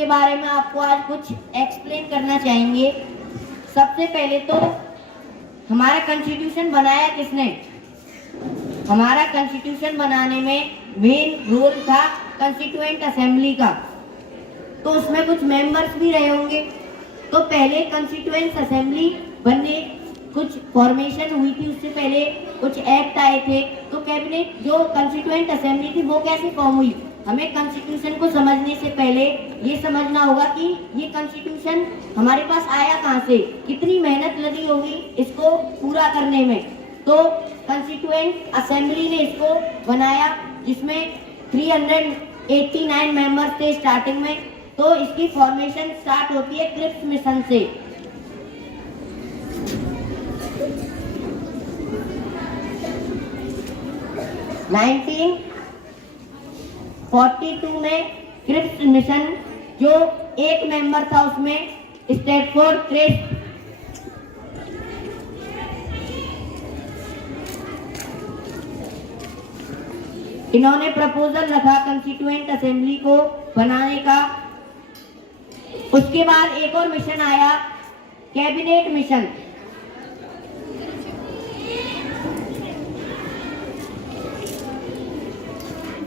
उसके बारे में आपको आज कुछ एक्सप्लेन करना चाहेंगे। सबसे पहले तो हमारा कॉन्स्टिट्यूशन बनाया किसने? हमारा कॉन्स्टिट्यूशन बनाने में मेन रोल था कॉन्स्टिट्यूएंट असेंबली का। तो उसमें कुछ मेंबर्स भी रहे होंगे। तो पहले कॉन्स्टिट्यूएंट असेंबली बनने कुछ फॉर्मेशन हुई थी, उससे पहले कुछ एक्ट आए थे। तो कैबिनेट जो कॉन्स्टिट्यूएंट असेंबली थी वो कैसे फॉर्म हुई? हमें कॉन्स्टिट्यूशन को समझने से पहले ये समझना होगा कि ये कॉन्स्टिट्यूशन हमारे पास आया कहाँ से, कितनी मेहनत लगी होगी इसको पूरा करने में। तो कॉन्स्टिट्यूएंट असेंबली ने इसको बनाया, जिसमें 389 मेंबर्स थे स्टार्टिंग में। तो इसकी फॉर्मेशन स्टार्ट होती है क्रिप्स मिशन से। नाइनटीन 42 में क्रिप्स मिशन, जो एक मेंबर था उसमें स्टैटफोर्ड क्रिप्स, इन्होंने प्रपोजल रखा कॉन्स्टिट्यूएंट असेंबली को बनाने का। उसके बाद एक और मिशन आया, कैबिनेट मिशन।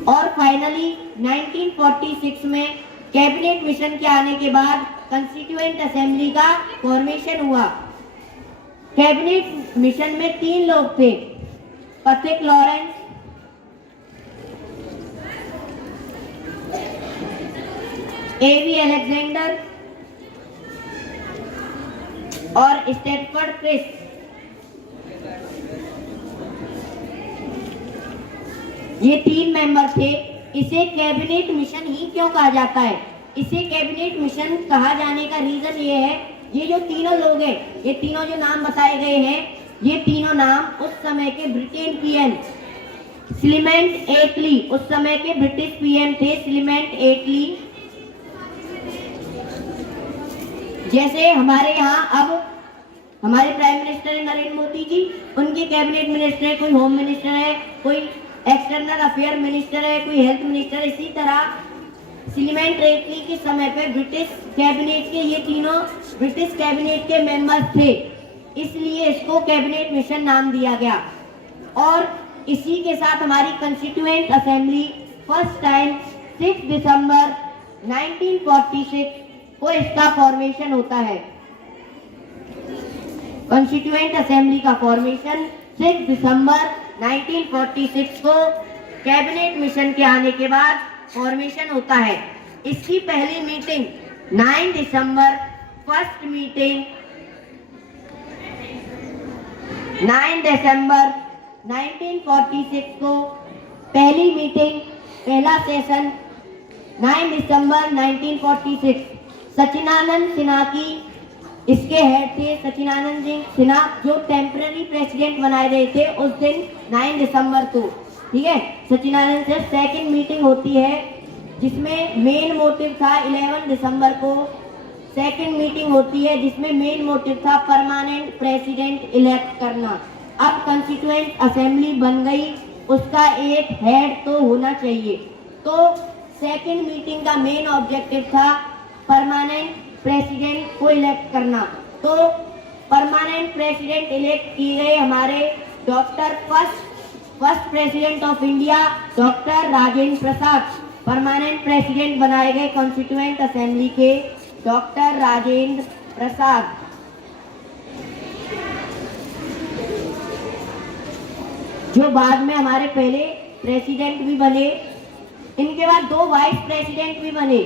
और फाइनली 1946 में कैबिनेट मिशन के आने के बाद कॉन्स्टिट्यूएंट असेंबली का फॉर्मेशन हुआ। कैबिनेट मिशन में 3 लोग थे, पैट्रिक लॉरेंस, एवी अलेक्जेंडर और स्टैटफोर्ड क्रिप्स। ये 3 मेंबर थे। इसे कैबिनेट मिशन ही क्यों कहा जाता है? इसे कैबिनेट मिशन कहा जाने का रीजन ये है, ये जो तीनों लोग हैं, ये तीनों जो नाम बताए गए हैं, ये तीनों नाम उस समय के ब्रिटेन पीएम क्लेमेंट एटली, उस समय के ब्रिटिश पीएम थे क्लेमेंट एटली। जैसे हमारे यहाँ अब हमारे प्राइम मिनिस्टर है नरेंद्र मोदी जी, उनके कैबिनेट मिनिस्टर है, कोई होम मिनिस्टर है, कोई एक्सटर्नल अफेयर मिनिस्टर है, कोई हेल्थ मिनिस्टर। इसी तरह क्लेमेंट एटली के समय पे ब्रिटिश कैबिनेट के ये तीनों ब्रिटिश कैबिनेट के मेंबर्स थे, इसलिए इसको कैबिनेट मिशन नाम दिया गया। और इसी के साथ हमारी कॉन्स्टिट्यूएंट असेंबली फर्स्ट टाइम 6 दिसंबर 1946 को इसका फॉर्मेशन होता है। कॉन्स्टिट्यूएंट असेंबली का फॉर्मेशन 6 दिसंबर 1946 को कैबिनेट मिशन के आने के बाद फॉर्मेशन होता है। इसकी पहली मीटिंग 9 दिसंबर, फर्स्ट मीटिंग 9 दिसंबर 1946 को, पहली मीटिंग, पहला सेशन 9 दिसंबर 1946। सचिदानंद सिन्हा की इसके हेड थे, सचिदानंद सिन्हा, जो टेम्पररी प्रेसिडेंट बनाए गए थे उस दिन 9 दिसंबर को। ठीक है, सचिदानंद से सेकंड मीटिंग होती है, जिसमें मेन मोटिव था 11 दिसंबर को सेकंड मीटिंग होती है, जिसमें मेन मोटिव था परमानेंट प्रेसिडेंट इलेक्ट करना। अब कॉन्स्टिट्यूएंट असेंबली बन गई, उसका एक हेड तो होना चाहिए। तो सेकंड मीटिंग का मेन ऑब्जेक्टिव था परमानेंट प्रेसिडेंट को इलेक्ट करना। तो परमानेंट प्रेसिडेंट इलेक्ट किए गए हमारे doctor first president of India doctor Rajendra Prasad, permanent president बनाए गए कॉन्स्टिट्यूएंट असेंबली के डॉक्टर राजेंद्र प्रसाद। जो बाद में हमारे पहले प्रेसिडेंट भी बने। इनके बाद 2 वाइस प्रेसिडेंट भी बने।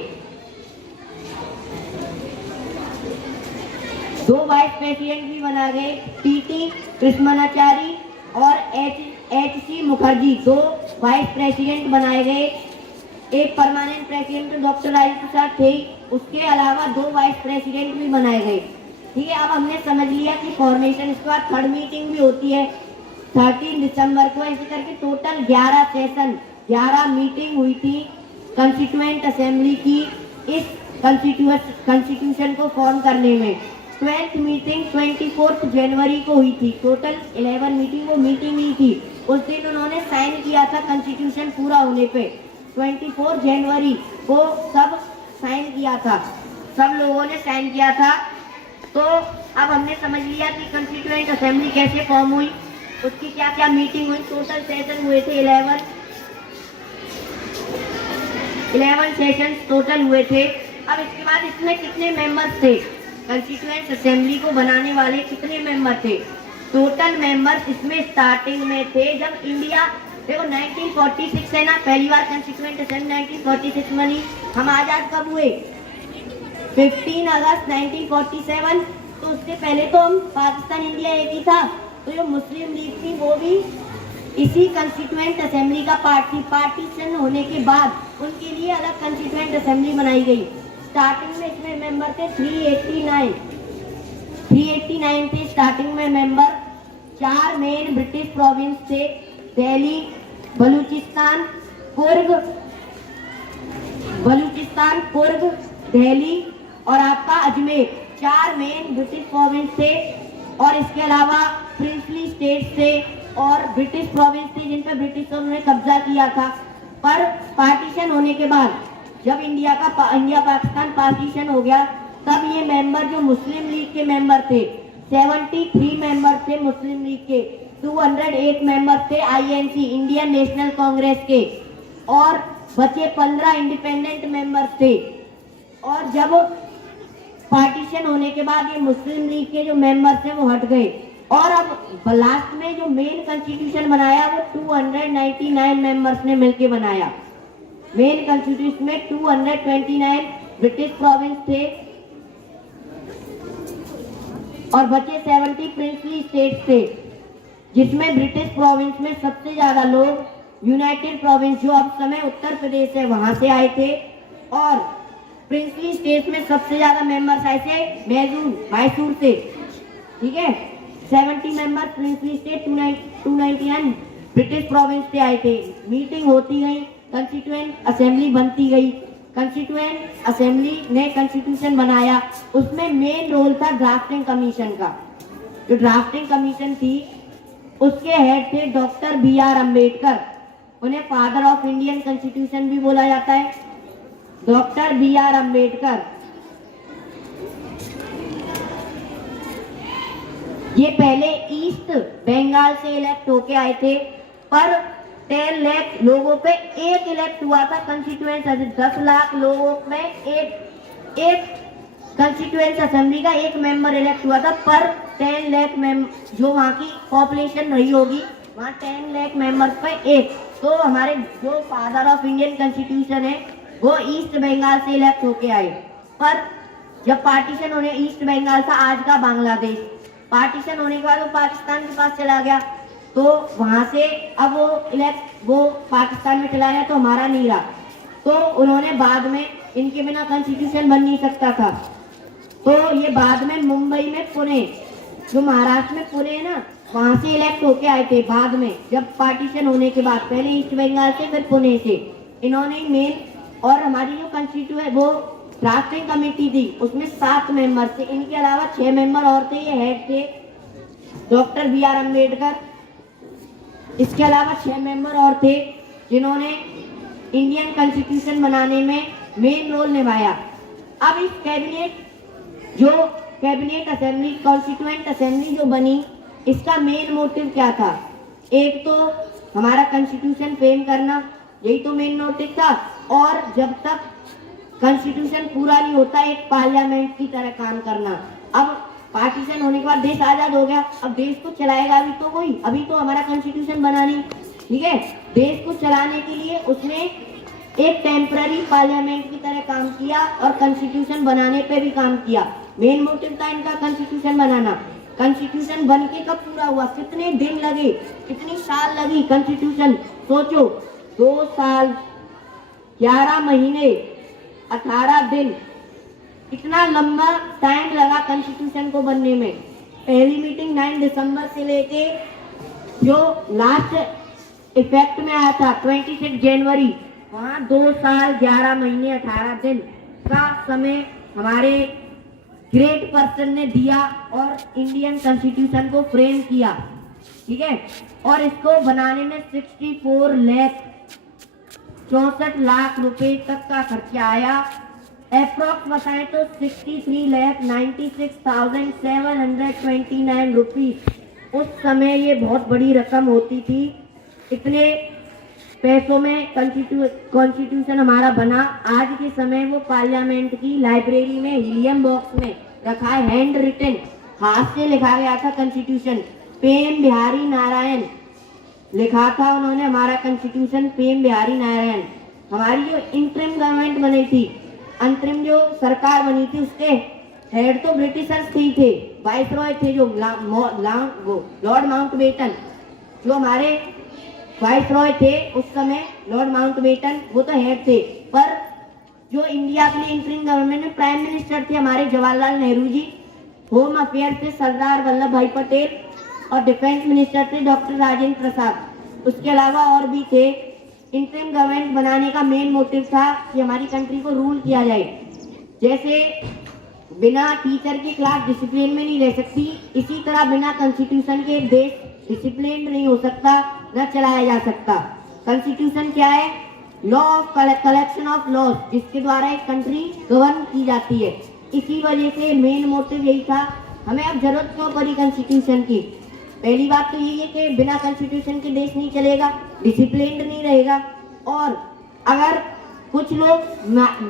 2 वाइस प्रेसिडेंट भी बना गए, टी कृष्णाचारी और एच.सी. मुखर्जी, 2 वाइस प्रेसिडेंट बनाए गए। एक परमानेंट प्रेसिडेंट डॉक्टर राजेंद्र प्रसाद थे, उसके अलावा 2 वाइस प्रेसिडेंट भी बनाए गए। ठीक है, अब हमने समझ लिया कि फॉर्मेशन। इसके बाद थर्ड मीटिंग भी होती है 13 दिसंबर को। ऐसे करके टोटल 11 सेशन, 11 मीटिंग हुई थी कॉन्स्टिट्यूएंट असेंबली की इस कॉन्स्टिट्यूशन को फॉर्म करने में। 12th मीटिंग 24 जनवरी को हुई थी। टोटल 11 मीटिंग, वो मीटिंग ही थी, उस दिन उन्होंने साइन किया था कॉन्स्टिट्यूशन पूरा होने पे। 24 जनवरी को सब साइन किया था, सब लोगों ने साइन किया था। तो अब हमने समझ लिया कि कंस्टिट्यूएंट असेंबली कैसे फॉर्म हुई, उसकी क्या क्या मीटिंग हुई। टोटल सेशन हुए थे 11 सेशन टोटल हुए थे। अब इसके बाद इसमें कितने मेंबर्स थे, कंस्टिट्यूएंट असेंबली को बनाने वाले कितने मेंबर थे? टोटल मेंबर्स इसमें स्टार्टिंग में थे जब इंडिया, देखो 1946 है ना, पहली बार कंस्टिट्यूएंट असेंबली 1946 बनी। हम आजाद कब हुए? 15 अगस्त 1947। तो उससे पहले तो हम पाकिस्तान इंडिया एक ही था। तो जो मुस्लिम लीग थी वो भी इसी कंस्टिट्यूएंट असेंबली का पार्ट थी। पार्टीशन होने के बाद उनके लिए अलग कंस्टिट्यूएंट असेंबली बनाई गई। स्टार्टिंग में इसमें मेंबर थे 389 थे स्टार्टिंग में मेंबर। 4 मेन ब्रिटिश प्रोविंस थे, दिल्ली, बलूचिस्तान, कुर्ग, दिल्ली और आपका अजमेर। 4 मेन ब्रिटिश प्रोविंस थे और इसके अलावा प्रिंसली स्टेट्स थे और ब्रिटिश प्रोविंस थे जिन पर ब्रिटिशों ने कब्जा किया था। पर पार्टीशन होने के बाद जब इंडिया पाकिस्तान पार्टीशन हो गया, तब ये मेंबर जो मुस्लिम लीग के मेंबर थे, 73 मेंबर थे मुस्लिम लीग के, 208 मेंबर थे INC इंडियन नेशनल कांग्रेस के, और बचे 15 इंडिपेंडेंट मेंबर्स थे। और जब पार्टीशन होने के बाद ये मुस्लिम लीग के जो मेंबर्स थे वो हट गए और अब लास्ट में जो मेन कॉन्स्टिट्यूशन बनाया वो 299 मेंबर्स ने मिलकर बनाया। मेन कॉन्स्टिट्यूशन में 229 ब्रिटिश प्रोविंस थे और बचे 70 प्रिंसली स्टेट्स थे, जिसमें ब्रिटिश प्रोविंस में सबसे ज्यादा लोग यूनाइटेड प्रोविंस जो अब समय उत्तर प्रदेश है वहां से आए थे, और प्रिंसली स्टेट्स में सबसे ज्यादा मेंबर्स आए थे मैसूर से। ठीक है, 70 member princely state, 299 British province से आए थे। मीटिंग होती गई, कंस्टिट्यूएंट असेंबली बनती गई। कंस्टिट्यूएंट असेंबली ने कंस्टिट्यूशन बनाया। उसमें मेन रोल था ड्राफ्टिंग कमीशन का। जो ड्राफ्टिंग कमीशन थी उसके हेड थे डॉक्टर BR अम्बेडकर। उन्हें फादर ऑफ इंडियन कॉन्स्टिट्यूशन भी बोला जाता है, डॉक्टर BR अम्बेडकर। ये पहले ईस्ट बंगाल से इलेक्ट होके आए थे, पर 10 लाख लोगों पे एक इलेक्ट हुआ था कंस्टिट्यूएंट। 10 लाख लोगों में एक कंस्टिट्यूएंट असेंबली का एक मेंबर इलेक्ट हुआ था, पर 10 लाख जो वहाँ की पॉपुलेशन रही होगी वहाँ 10 लाख मेंबर्स पे एक। तो हमारे जो फादर ऑफ इंडियन कॉन्स्टिट्यूशन है वो ईस्ट बंगाल से इलेक्ट होके आए। पर जब पार्टीशन होने, ईस्ट बंगाल था आज का बांग्लादेश, पार्टीशन होने के बाद वो पाकिस्तान के पास चला गया, तो वहां से अब वो पाकिस्तान में चला गया, तो हमारा नहीं रहा। तो उन्होंने बाद में, इनके बिना कॉन्स्टिट्यूशन बन नहीं सकता था, तो ये बाद में मुंबई में पुणे, जो महाराष्ट्र में पुणे है ना, वहां से इलेक्ट होके आए थे बाद में, जब पार्टीशन होने के बाद। पहले ईस्ट बंगाल से, फिर पुणे से इन्होंने मेन। और हमारी जो कॉन्स्टिट्यूएंट वो ड्राफ्टिंग कमेटी थी उसमें 7 मेंबर थे, इनके अलावा 6 मेंबर और थे। ये हेड थे डॉक्टर BR अम्बेडकर। इसके अलावा 6 मेंबर और थे जिन्होंने इंडियन कॉन्स्टिट्यूशन बनाने में मेन रोल निभाया। अब इस कैबिनेट असेंबली, कॉन्स्टिट्यूएंट असेंबली जो बनी, इसका मेन मोटिव क्या था? एक तो हमारा कॉन्स्टिट्यूशन फ्रेम करना, यही तो मेन मोटिव था। और जब तक कॉन्स्टिट्यूशन पूरा नहीं होता, एक पार्लियामेंट की तरह काम करना। अब पार्टीशन होने के बाद देश आजाद हो गया, अब देश को चलाएगा भी तो कोई, अभी तो हमारा कॉन्स्टिट्यूशन बना नहीं। ठीक है, देश को चलाने के लिए उसने एक टेम्पररी पार्लियामेंट की तरह काम किया और कॉन्स्टिट्यूशन बनाने पे भी काम किया। मेन मोटिव था इनका कॉन्स्टिट्यूशन बनाना। कॉन्स्टिट्यूशन बन के कब पूरा हुआ, कितने दिन लगे, कितनी साल लगी कॉन्स्टिट्यूशन? सोचो, 2 साल 11 महीने 18 दिन, इतना लंबा टाइम लगा कॉन्स्टिट्यूशन को बनने में। पहली मीटिंग 9 दिसंबर से लेके जो लास्ट इफेक्ट में आया था 26 जनवरी, वहाँ 2 साल 11 महीने 18 दिन का समय हमारे ग्रेट पर्सन ने दिया और इंडियन कॉन्स्टिट्यूशन को फ्रेम किया। ठीक है, और इसको बनाने में 64 लाख रुपए तक का खर्चा आया। अप्रॉक्स बताएं तो 63,96,729 रुपीज। उस समय ये बहुत बड़ी रकम होती थी। इतने पैसों में कॉन्स्टिट्यूशन हमारा बना। आज के समय वो पार्लियामेंट की लाइब्रेरी में हीलियम बॉक्स में रखा है, हैंड रिटन, हाथ से लिखा गया था कॉन्स्टिट्यूशन। प्रेम बिहारी नारायण लिखा था उन्होंने हमारा कॉन्स्टिट्यूशन, प्रेम बिहारी नारायण। हमारी जो इंटरिम गवर्नमेंट बनी थी, अंतरिम जो सरकार बनी थी, उसके हेड तो ब्रिटिशर्स ही थे, वाइसरॉय थे जो लॉर्ड माउंटबेटन, जो हमारे वाइसरॉय थे उस समय, लॉर्ड माउंटबेटन, वो तो हेड थे। पर जो इंडिया के लिए इंटरिम गवर्नमेंट में प्राइम मिनिस्टर थे हमारे जवाहरलाल नेहरू जी, होम अफेयर थे सरदार वल्लभ भाई पटेल, और डिफेंस मिनिस्टर थे डॉक्टर राजेंद्र प्रसाद। उसके अलावा और भी थे। इंटरिम गवर्नमेंट बनाने का मेन मोटिव था कि हमारी कंट्री को रूल किया जाए। जैसे बिना टीचर की क्लास डिसिप्लिन में नहीं रह सकती, इसी तरह बिना कॉन्स्टिट्यूशन के देश डिसिप्लिन नहीं हो सकता, न चलाया जा सकता। कॉन्स्टिट्यूशन क्या है? Law of collection of laws, जिसके द्वारा एक कंट्री गवर्न की जाती है। इसी वजह से मेन मोटिव यही था। हमें अब जरूरत क्यों पड़ी कॉन्स्टिट्यूशन की? पहली बात तो यही है कि बिना कॉन्स्टिट्यूशन के देश नहीं चलेगा, डिसिप्लिन नहीं रहेगा। और अगर कुछ लोग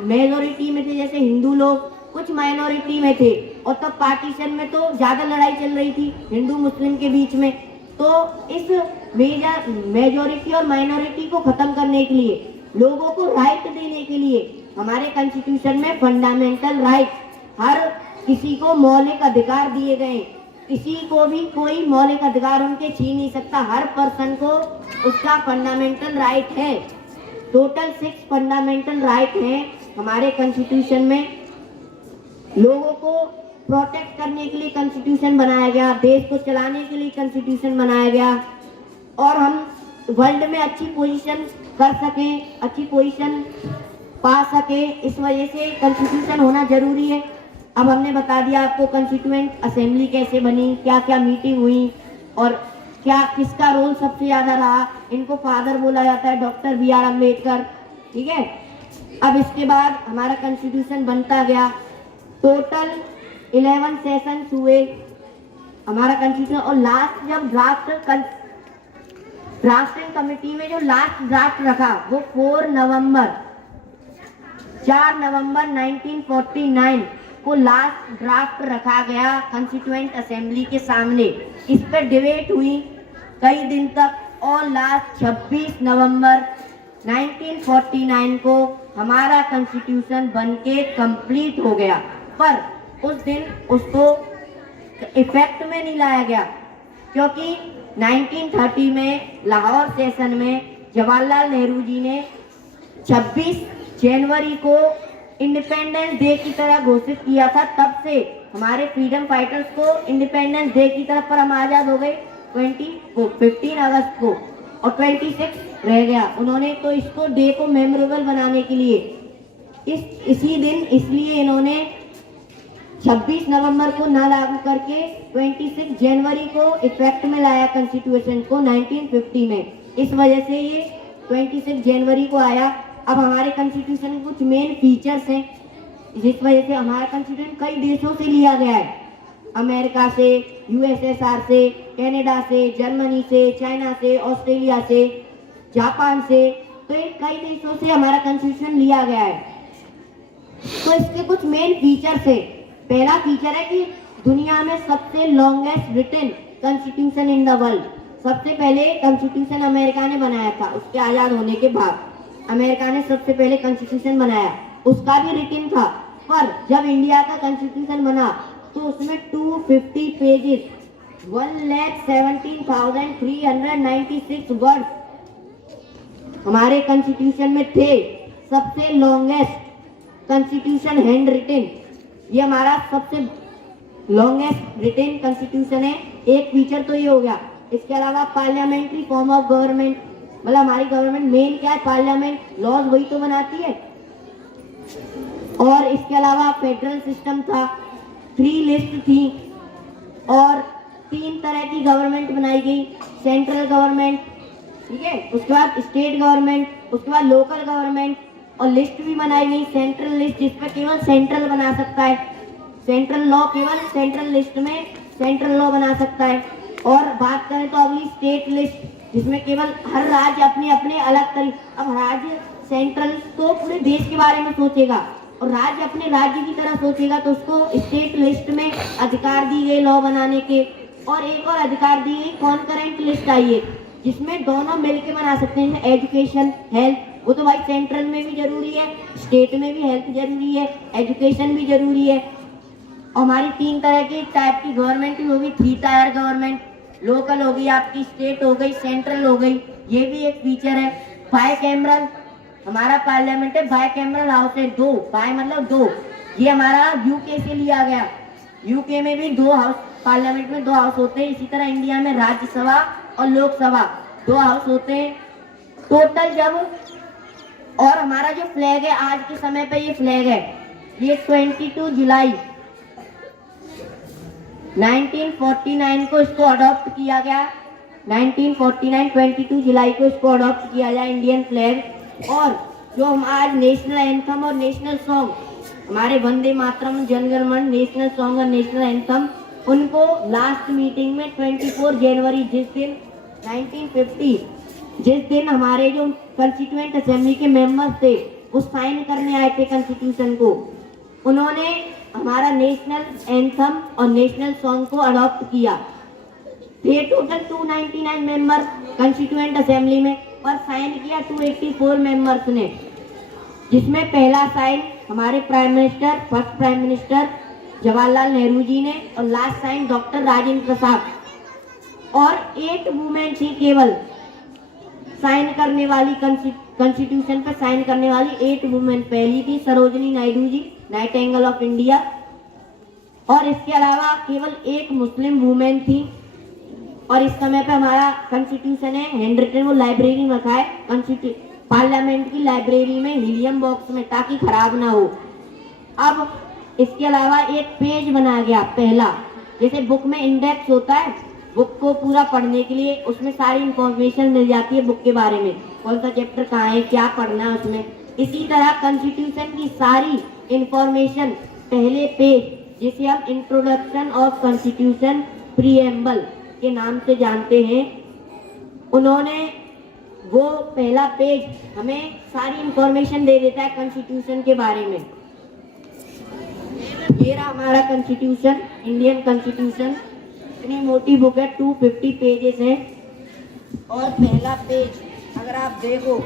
मेजोरिटी में थे, जैसे हिंदू लोग, कुछ माइनॉरिटी में थे, और तब पार्टीशन में तो ज्यादा लड़ाई चल रही थी हिंदू मुस्लिम के बीच में। तो इस मेजोरिटी और माइनॉरिटी को खत्म करने के लिए, लोगों को राइट देने के लिए हमारे कॉन्स्टिट्यूशन में फंडामेंटल राइट, हर किसी को मौलिक अधिकार दिए गए। किसी को भी कोई मौलिक अधिकार उनके छीन नहीं सकता। हर पर्सन को उसका फंडामेंटल राइट है। टोटल 6 फंडामेंटल राइट हैं हमारे कॉन्स्टिट्यूशन में। लोगों को प्रोटेक्ट करने के लिए कॉन्स्टिट्यूशन बनाया गया, देश को चलाने के लिए कॉन्स्टिट्यूशन बनाया गया, और हम वर्ल्ड में अच्छी पोजीशन कर सकें, अच्छी पोजीशन पा सके, इस वजह से कॉन्स्टिट्यूशन होना जरूरी है। अब हमने बता दिया आपको कॉन्स्टिट्यूएंट असेंबली कैसे बनी, क्या क्या मीटिंग हुई, और क्या किसका रोल सबसे ज्यादा रहा। इनको फादर बोला जाता है, डॉक्टर बी.आर. अम्बेडकर। ठीक है। अब इसके बाद हमारा कॉन्स्टिट्यूशन बनता गया। टोटल 11 सेशंस हुए हमारा कॉन्स्टिट्यूशन, और लास्ट जब ड्राफ्टिंग कमेटी में जो लास्ट ड्राफ्ट रखा वो 4 नवंबर 1949 को लास्ट ड्राफ्ट रखा गया कॉन्स्टिट्यूएंट असेंबली के सामने। इस पर डिबेट हुई कई दिन तक, और लास्ट 26 नवंबर 1949 को हमारा कॉन्स्टिट्यूशन बनके कंप्लीट हो गया। पर उस दिन उसको इफेक्ट में नहीं लाया गया, क्योंकि 1930 में लाहौर सेशन में जवाहरलाल नेहरू जी ने 26 जनवरी को इंडिपेंडेंस डे की तरह घोषित किया था। तब से हमारे फ्रीडम फाइटर्स को इंडिपेंडेंस डे की तरफ पर हम आजाद हो गए 15 अगस्त को, और 26 रह गया उन्होंने। तो इसको डे को मेमोरेबल बनाने के लिए इसी दिन, इसलिए इन्होंने 26 नवंबर को ना लागू करके 26 जनवरी को इफेक्ट में लाया कॉन्स्टिट्यूशन को 1950 में। इस वजह से ये 26 जनवरी को आया। अब हमारे कॉन्स्टिट्यूशन के कुछ मेन फीचर्स हैं, जिस वजह से हमारा कॉन्स्टिट्यूशन कई देशों से लिया गया है, अमेरिका से, यूएसएसआर से, कनाडा से, जर्मनी से, चाइना से, ऑस्ट्रेलिया से, जापान से। तो ये कई देशों से हमारा कॉन्स्टिट्यूशन लिया गया है। तो इसके कुछ मेन फीचर्स है। पहला फीचर है कि दुनिया में सबसे longest written constitution in the world. सबसे पहले कॉन्स्टिट्यूशन अमेरिका ने बनाया था, उसके आजाद होने के बाद अमेरिका ने सबसे पहले कॉन्स्टिट्यूशन बनाया, उसका भी रिटन था। पर जब इंडिया का कॉन्स्टिट्यूशन बना तो उसमें 250 पेजेस 1,17,396 वर्ड हमारे कॉन्स्टिट्यूशन में थे। सबसे लॉन्गेस्ट कॉन्स्टिट्यूशन हैंड रिटन, ये हमारा सबसे लॉन्गेस्ट रिटन कॉन्स्टिट्यूशन है। एक फीचर तो ये हो गया। इसके अलावा पार्लियामेंट्री फॉर्म ऑफ गवर्नमेंट, मतलब हमारी गवर्नमेंट मेन क्या है? पार्लियामेंट, लॉज वही तो बनाती है। और इसके अलावा फेडरल सिस्टम था, 3 लिस्ट थी, और 3 तरह की गवर्नमेंट बनाई गई। सेंट्रल गवर्नमेंट, ठीक है, उसके बाद स्टेट गवर्नमेंट, उसके बाद लोकल गवर्नमेंट, और लिस्ट भी बनाई गई, सेंट्रल लिस्ट, जिसमें केवल सेंट्रल बना सकता है, सेंट्रल लॉ केवल सेंट्रल लिस्ट में सेंट्रल लॉ बना सकता है। और बात करें तो अगली स्टेट लिस्ट, जिसमें केवल हर राज्य अपने अपने अलग तरीके, अब राज्य सेंट्रल तो पूरे देश के बारे में सोचेगा और राज्य अपने राज्य की तरह सोचेगा, तो उसको स्टेट लिस्ट में अधिकार दी गई लॉ बनाने के। और एक और अधिकार दी गई कॉन्करेंट लिस्ट आई है, जिसमें दोनों मिलकर बना सकते हैं, एजुकेशन, हेल्थ, वो तो भाई सेंट्रल में भी जरूरी है, स्टेट में भी हेल्थ जरूरी है, एजुकेशन भी जरूरी है। और हमारी 3 तरह की टाइप की गवर्नमेंट होगी, 3 टायर गवर्नमेंट, लोकल हो गई आपकी, स्टेट हो गई, सेंट्रल हो गई, ये भी एक फीचर है। बाय कैमरल, हमारा पार्लियामेंट है बाय कैमरल हाउस है, 2 बाय मतलब 2, ये हमारा यूके से लिया गया, यूके में भी 2 हाउस, पार्लियामेंट में 2 हाउस होते हैं। इसी तरह इंडिया में राज्यसभा और लोकसभा 2 हाउस होते हैं टोटल। जब और हमारा जो फ्लैग है आज के समय पे, ये फ्लैग है, ये 22 जुलाई 1949 को इसको अडॉप्ट किया गया, 1949 22 जुलाई को इसको अडॉप्ट किया गया इंडियन फ्लैग। और जो हम आज नेशनल एंथम और नेशनल सॉन्ग, हमारे वंदे मातरम, जनगण मन, नेशनल सॉन्ग और नेशनल एंथम, उनको लास्ट मीटिंग में 24 जनवरी, जिस दिन 1950, जिस दिन हमारे जो कंस्टिट्यूएंट असेंबली के मेंबर्स थे वो साइन करने आए थे कॉन्स्टिट्यूशन को, उन्होंने हमारा नेशनल एंथम और नेशनल सॉन्ग को अडॉप्ट किया। थे टोटल 299 मेंबर कॉन्स्टिट्यूएंट असेंबली में, पर साइन किया 284 मेंबर्स ने, जिसमें पहला साइन हमारे prime minister, first prime minister Jawaharlal Nehru ji ने, और last sign doctor Rajendra Prasad. और 8 वुमेन थी केवल साइन करने वाली, कॉन्स्टिट्यूशन पर साइन करने वाली 8 वुमेन। पहली थी Sarojini Naidu ji, Nightingale of India, और इसके अलावा केवल 1 मुस्लिम वुमेन थी। और इस समय पे हमारा कॉन्स्टिट्यूशन है हैंडरिटन, वो लाइब्रेरी में रखा है पार्लियामेंट की लाइब्रेरी में, हीलियम बॉक्स में, ताकि खराब ना हो। अब इसके अलावा एक पेज बनाया गया पहला, जैसे बुक में इंडेक्स होता है, बुक को पूरा पढ़ने के लिए उसमें सारी इंफॉर्मेशन मिल जाती है बुक के बारे में, कौन सा चैप्टर कहाँ है, क्या पढ़ना है उसमें। इसी तरह कॉन्स्टिट्यूशन की सारी इंफॉर्मेशन पहले पेज, जिसे हम इंट्रोडक्शन ऑफ कॉन्स्टिट्यूशन प्रीएम्बल के नाम से जानते हैं, उन्होंने वो पहला पेज हमें सारी इंफॉर्मेशन दे देता है कॉन्स्टिट्यूशन के बारे में। ये रहा हमारा कॉन्स्टिट्यूशन, इंडियन कॉन्स्टिट्यूशन, इतनी मोटी बुक है, 250 पेजेस है। और पहला पेज अगर आप देखो,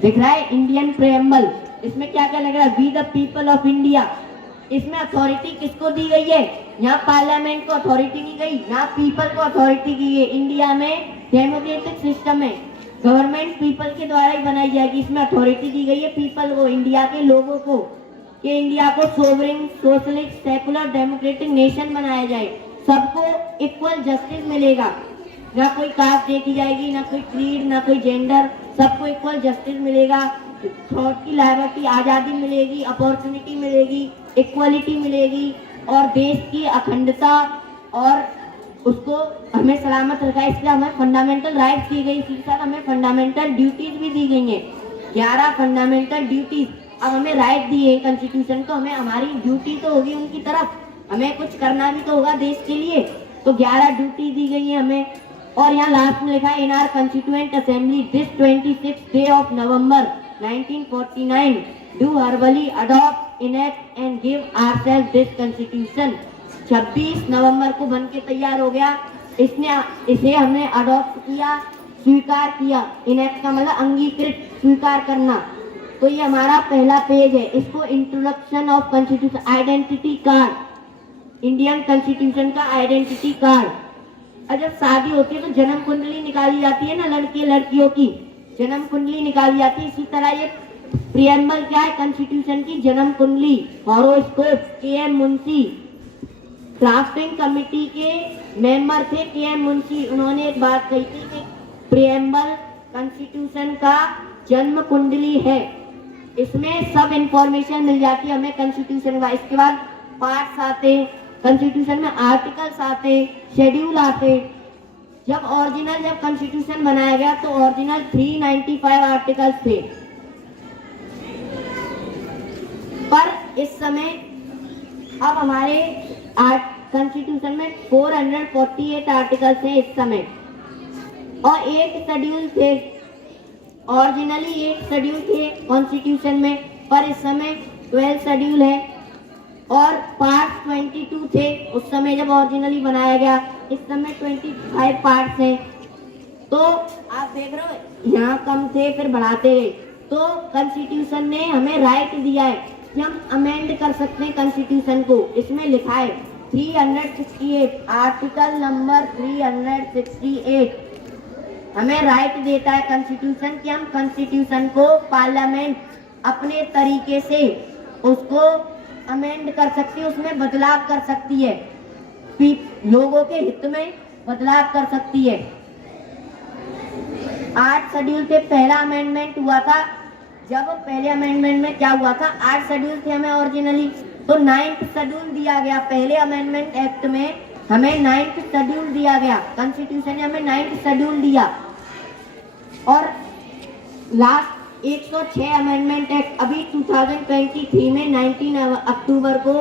दिख रहा है इंडियन प्रेम्बल, इसमें क्या क्या लग रहा है, we the people of India. इसमें अथॉरिटी किसको दी गई है, यहाँ पार्लियामेंट को अथॉरिटी नहीं गई, यहाँ पीपल को अथॉरिटी दी है। इंडिया में डेमोक्रेटिक सिस्टम है, गवर्नमेंट पीपल के द्वारा ही बनाई जाएगी, इसमें अथॉरिटी दी गई है पीपल को, इंडिया के लोगों को, कि इंडिया को sovereign, socialist, secular, democratic nation बनाया जाए, सबको इक्वल जस्टिस मिलेगा, ना कोई कास्ट देखी जाएगी, ना कोई क्रीड, ना कोई जेंडर, सबको इक्वल जस्टिस मिलेगा, थॉट की लिबर्टी, आज़ादी मिलेगी, अपॉर्चुनिटी मिलेगी, इक्वलिटी मिलेगी, और देश की अखंडता और उसको हमें सलामत रखा है। इसलिए हमें फंडामेंटल राइट्स दी गई, इसी के साथ हमें फंडामेंटल ड्यूटीज भी दी गई हैं, 11 फंडामेंटल ड्यूटीज। अब हमें राइट दी है कॉन्स्टिट्यूशन, तो हमें हमारी ड्यूटी तो होगी उनकी तरफ, हमें कुछ करना भी तो होगा देश के लिए, तो 11 ड्यूटी दी गई है हमें। और यहाँ लास्ट में लिखा है, in our constituent assembly this 26th day of November 1949 do verbally adopt, enact and give ourselves this constitution। 26 नवंबर को बन के तैयार हो गया, इसे हमने अडॉप्ट किया, स्वीकार किया। इनेक्ट का मतलब अंगीकृत, स्वीकार करना। तो ये हमारा पहला पेज है, इसको introduction of constitution, identity card, Indian constitution का आइडेंटिटी कार्ड। और जब शादी होती है तो जन्म कुंडली निकाली जाती है ना, लड़के लड़कियों की जन्म कुंडली निकाली जाती है, इसी तरह ये प्रीएम्बल क्या है, कॉन्स्टिट्यूशन की जन्म कुंडली। Horoscope, KM. Munshi drafting committee के मेंबर थे, के.एम. मुंशी, उन्होंने एक बात कही थी कि प्रीएम्बल कॉन्स्टिट्यूशन का जन्म कुंडली है, इसमें सब इंफॉर्मेशन मिल जाती है हमें कॉन्स्टिट्यूशन का। इसके बाद पार्ट्स आते, कॉन्स्टिट्यूशन में आर्टिकल्स आते, शेड्यूल आते। जब कॉन्स्टिट्यूशन बनाया गया तो ओरिजिनल 395 आर्टिकल्स थे, पर इस समय अब हमारे कॉन्स्टिट्यूशन में 448 आर्टिकल्स हैं इस समय, और 8 शेड्यूल थे। ओरिजिनली 8 शेड्यूल थे कॉन्स्टिट्यूशन में, पर इस समय 12 शेड्यूल है, और पार्ट 22 थे उस समय जब ओरिजिनली बनाया गया। इस समय 25 पार्ट्स हैं। तो आप देख रहे हो यहाँ कम थे फिर बढ़ाते गए। तो कॉन्स्टिट्यूशन ने हमें राइट दिया है कि हम अमेंड कर सकते हैं कॉन्स्टिट्यूशन को। इसमें लिखा है 368, आर्टिकल नंबर 368 हमें राइट देता है कॉन्स्टिट्यूशन कि हम कॉन्स्टिट्यूशन को पार्लियामेंट अपने तरीके से उसको अमेंड कर सकती है, उसमें बदलाव कर सकती है, लोगों के हित में बदलाव कर सकती है। 8 शेड्यूल थे, पहला अमेंडमेंट हुआ था। जब पहले अमेंडमेंट में क्या हुआ था, 8 शेड्यूल थे हमें ओरिजिनली, तो 9th शेड्यूल दिया गया। पहले अमेंडमेंट एक्ट में हमें 9th शेड्यूल दिया गया, कॉन्स्टिट्यूशन ने हमें 9th शेड्यूल दिया। और लास्ट 106 अमेंडमेंट एक्ट अभी 2023 में 19 अक्टूबर को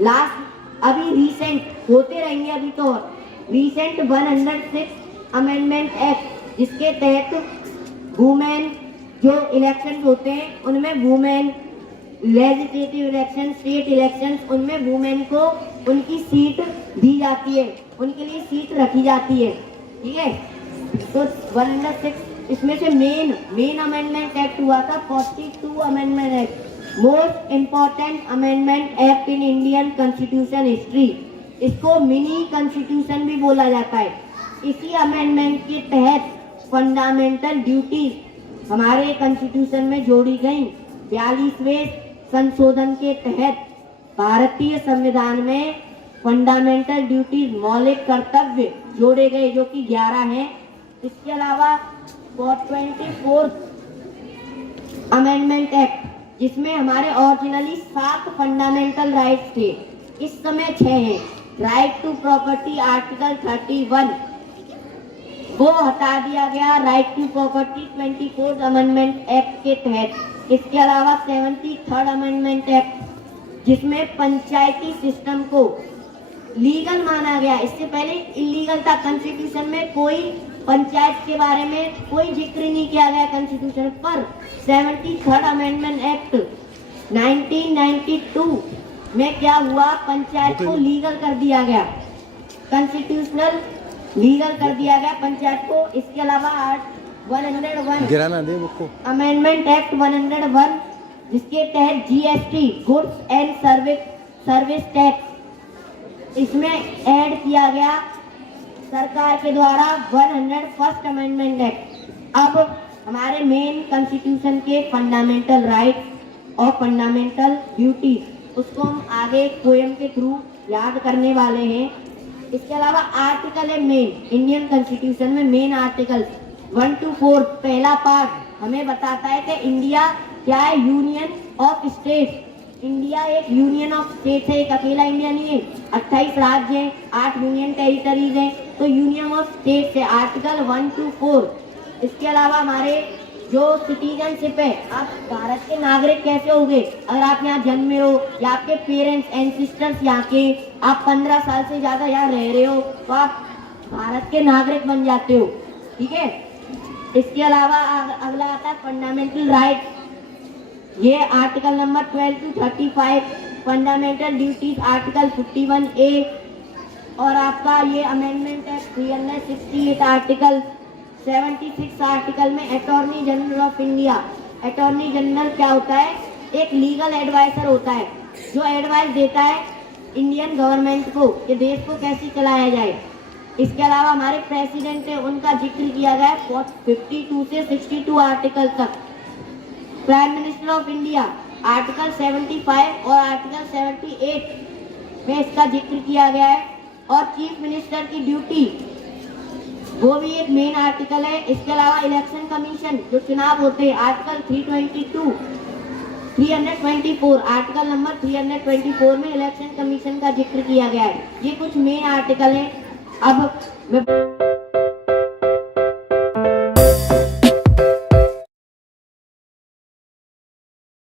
लास्ट, अभी रिसेंट होते रहेंगे अभी तो, रिसेंट 106 अमेंडमेंट एक्ट, जिसके तहत वुमेन जो इलेक्शन होते हैं उनमें women, legislative election, state election, उनमें वुमेन को उनकी सीट दी जाती है, उनके लिए सीट रखी जाती है। ठीक है, तो 106 इसमें से मेन अमेंडमेंट एक्ट हुआ था 42 amendment act, most important amendment act in Indian constitution history. इसको मिनी कॉन्स्टिट्यूशन भी बोला जाता है। इसी अमेंडमेंट के तहत फंडामेंटल ड्यूटीज हमारे कॉन्स्टिट्यूशन में जोड़ी गई। 42वें संशोधन के तहत भारतीय संविधान में फंडामेंटल ड्यूटीज, मौलिक कर्तव्य जोड़े गए, जो कि 11 हैं। इसके अलावा 24th अमेंडमेंट एक्ट, जिसमें हमारे ओरिजिनली 7 फंडामेंटल राइट्स थे, इस समय 6 हैं। राइट टू प्रॉपर्टी आर्टिकल 31 वो हटा दिया गया right to property 24th amendment act के तहत। इसके अलावा 73rd अमेंडमेंट एक्ट, जिसमें पंचायती सिस्टम को लीगल माना गया। इससे पहले इलीगल था, कॉन्स्टिट्यूशन में कोई पंचायत के बारे में कोई जिक्र नहीं किया गया कॉन्स्टिट्यूशन पर। 73rd अमेंडमेंट एक्ट 1992 में क्या हुआ, पंचायत को लीगल कर दिया गया, कॉन्स्टिट्यूशनल लीगल कर दिया गया पंचायत को। इसके अलावा 101 अमेंडमेंट एक्ट 101, जिसके तहत GST, goods and service tax, इसमें ऐड किया गया सरकार के द्वारा 101st अमेंडमेंट एक्ट। अब हमारे मेन कॉन्स्टिट्यूशन के फंडामेंटल राइट्स और फंडामेंटल ड्यूटीज, उसको हम आगे पोएम के थ्रू याद करने वाले हैं। इसके अलावा आर्टिकल है मेन, इंडियन कॉन्स्टिट्यूशन में मेन आर्टिकल 1 to 4 पहला पार्ट हमें बताता है कि इंडिया क्या है, यूनियन ऑफ स्टेट। इंडिया एक यूनियन ऑफ स्टेट है, एक अकेला इंडिया नहीं है। 28 राज्य हैं, 8 यूनियन टेरिटरीज हैं, तो यूनियन ऑफ स्टेट है आर्टिकल 1 to 4। इसके अलावा हमारे जो सिटीजनशिप है, आप भारत के नागरिक कैसे होगे, अगर आप यहाँ जन्मे हो या आपके पेरेंट्स एंसिस्टर्स यहाँ के, आप 15 साल से ज्यादा यहाँ रह रहे हो, तो आप भारत के नागरिक बन जाते हो। ठीक है, इसके अलावा अगला आता है फंडामेंटल राइट, ये article number 12 to 35। Fundamental duties article 51A, और आपका ये अमेंडमेंट है 368 आर्टिकल 76 आर्टिकल में attorney general of India. Attorney general क्या होता है, एक लीगल एडवाइजर होता है जो एडवाइस देता है इंडियन गवर्नमेंट को कि देश को कैसे चलाया जाए। इसके अलावा हमारे प्रेसिडेंट है, उनका जिक्र किया गया है 52 से 62 आर्टिकल तक। Prime minister of India article 75 और आर्टिकल 78 में इसका जिक्र किया गया है। और चीफ मिनिस्टर की ड्यूटी, वो भी एक मेन आर्टिकल है। इसके अलावा इलेक्शन कमीशन, जो चुनाव होते हैं, आर्टिकल 322। 324 आर्टिकल नंबर 324 में इलेक्शन कमीशन का जिक्र किया गया है। ये कुछ मेन आर्टिकल है। अब मैं